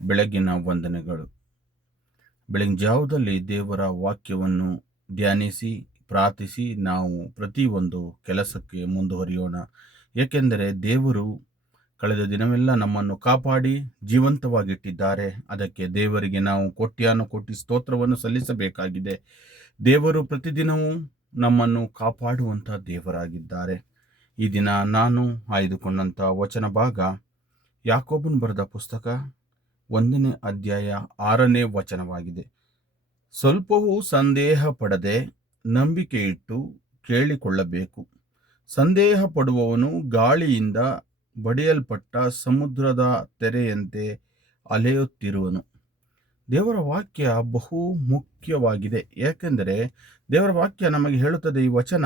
ಬೆಳಗಿನ ವಂದನೆಗಳು. ಬೆಳಗಿನ ಜಾವದಲ್ಲಿ ದೇವರ ವಾಕ್ಯವನ್ನು ಧ್ಯಾನಿಸಿ ಪ್ರಾರ್ಥಿಸಿ ನಾವು ಪ್ರತಿಯೊಂದು ಕೆಲಸಕ್ಕೆ ಮುಂದುವರಿಯೋಣ. ಏಕೆಂದರೆ ದೇವರು ಕಳೆದ ದಿನವೆಲ್ಲ ನಮ್ಮನ್ನು ಕಾಪಾಡಿ ಜೀವಂತವಾಗಿಟ್ಟಿದ್ದಾರೆ. ಅದಕ್ಕೆ ದೇವರಿಗೆ ನಾವು ಕೋಟ್ಯಾನುಕೋಟಿ ಸ್ತೋತ್ರವನ್ನು ಸಲ್ಲಿಸಬೇಕಾಗಿದೆ. ದೇವರು ಪ್ರತಿದಿನವೂ ನಮ್ಮನ್ನು ಕಾಪಾಡುವಂಥ ದೇವರಾಗಿದ್ದಾರೆ. ಈ ದಿನ ನಾನು ಆಯ್ದುಕೊಂಡಂಥ ವಚನ ಭಾಗ ಯಾಕೋಬನು ಬರೆದ ಪುಸ್ತಕ 1ನೇ ಅಧ್ಯಾಯ 6ನೇ ವಚನವಾಗಿದೆ. ಸ್ವಲ್ಪವೂ ಸಂದೇಹ ಪಡದೆ ನಂಬಿಕೆ ಇಟ್ಟು ಕೇಳಿಕೊಳ್ಳಬೇಕು. ಸಂದೇಹ ಪಡುವವನು ಗಾಳಿಯಿಂದ ಬಡಿಯಲ್ಪಟ್ಟ ಸಮುದ್ರದ ತೆರೆಯಂತೆ ಅಲೆಯುತ್ತಿರುವನು. ದೇವರ ವಾಕ್ಯ ಬಹು ಮುಖ್ಯವಾಗಿದೆ. ಏಕೆಂದರೆ ದೇವರ ವಾಕ್ಯ ನಮಗೆ ಹೇಳುತ್ತದೆ, ಈ ವಚನ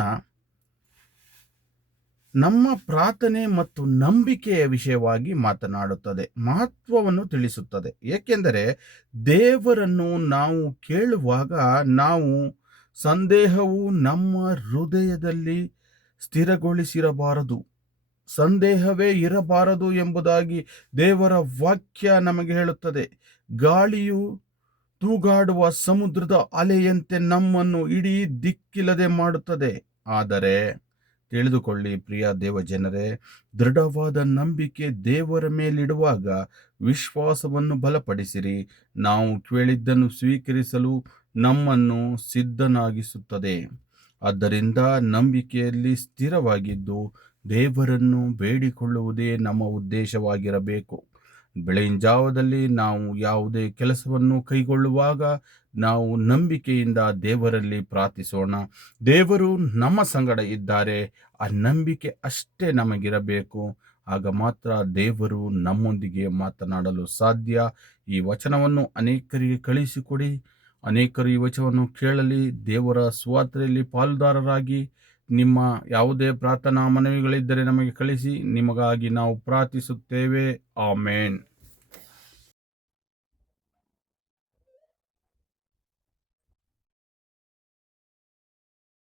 ನಮ್ಮ ಪ್ರಾರ್ಥನೆ ಮತ್ತು ನಂಬಿಕೆಯ ವಿಷಯವಾಗಿ ಮಾತನಾಡುತ್ತದೆ, ಮಹತ್ವವನ್ನು ತಿಳಿಸುತ್ತದೆ. ಏಕೆಂದರೆ ದೇವರನ್ನು ನಾವು ಕೇಳುವಾಗ ನಾವು ಸಂದೇಹವು ನಮ್ಮ ಹೃದಯದಲ್ಲಿ ಸ್ಥಿರಗೊಳಿಸಿರಬಾರದು, ಸಂದೇಹವೇ ಇರಬಾರದು ಎಂಬುದಾಗಿ ದೇವರ ವಾಕ್ಯ ನಮಗೆ ಹೇಳುತ್ತದೆ. ಗಾಳಿಯು ತೂಗಾಡುವ ಸಮುದ್ರದ ಅಲೆಯಂತೆ ನಮ್ಮನ್ನು ಇಡೀ ದಿಕ್ಕಿಲ್ಲದೆ ಮಾಡುತ್ತದೆ. ಆದರೆ ತಿಳಿದುಕೊಳ್ಳಿ ಪ್ರಿಯ ದೇವ ಜನರೇ, ದೃಢವಾದ ನಂಬಿಕೆ ದೇವರ ಮೇಲಿಡುವಾಗ ವಿಶ್ವಾಸವನ್ನು ಬಲಪಡಿಸಿರಿ. ನಾವು ಕೇಳಿದ್ದನ್ನು ಸ್ವೀಕರಿಸಲು ನಮ್ಮನ್ನು ಸಿದ್ಧನಾಗಿಸುತ್ತದೆ. ಆದ್ದರಿಂದ ನಂಬಿಕೆಯಲ್ಲಿ ಸ್ಥಿರವಾಗಿದ್ದು ದೇವರನ್ನು ಬೇಡಿಕೊಳ್ಳುವುದೇ ನಮ್ಮ ಉದ್ದೇಶವಾಗಿರಬೇಕು. ಬೆಳಗಿನ ಜಾವದಲ್ಲಿ ನಾವು ಯಾವುದೇ ಕೆಲಸವನ್ನು ಕೈಗೊಳ್ಳುವಾಗ ನಾವು ನಂಬಿಕೆಯಿಂದ ದೇವರಲ್ಲಿ ಪ್ರಾರ್ಥಿಸೋಣ. ದೇವರು ನಮ್ಮ ಸಂಗಡ ಇದ್ದಾರೆ, ಆ ನಂಬಿಕೆ ಅಷ್ಟೇ ನಮಗಿರಬೇಕು. ಆಗ ಮಾತ್ರ ದೇವರು ನಮ್ಮೊಂದಿಗೆ ಮಾತನಾಡಲು ಸಾಧ್ಯ. ಈ ವಚನವನ್ನು ಅನೇಕರಿಗೆ ಕಳಿಸಿಕೊಡಿ. ಅನೇಕರು ಈ ವಚನವನ್ನು ಕೇಳಲಿ. ದೇವರ ಸುವಾರ್ತೆಯಲ್ಲಿ ಪಾಲುದಾರರಾಗಿ ನಿಮ್ಮ ಯಾವುದೇ ಪ್ರಾರ್ಥನಾ ಮನವಿಗಳಿದ್ದರೆ ನಮಗೆ ಕಳಿಸಿ. ನಿಮಗಾಗಿ ನಾವು ಪ್ರಾರ್ಥಿಸುತ್ತೇವೆ. ಆಮೇನ್.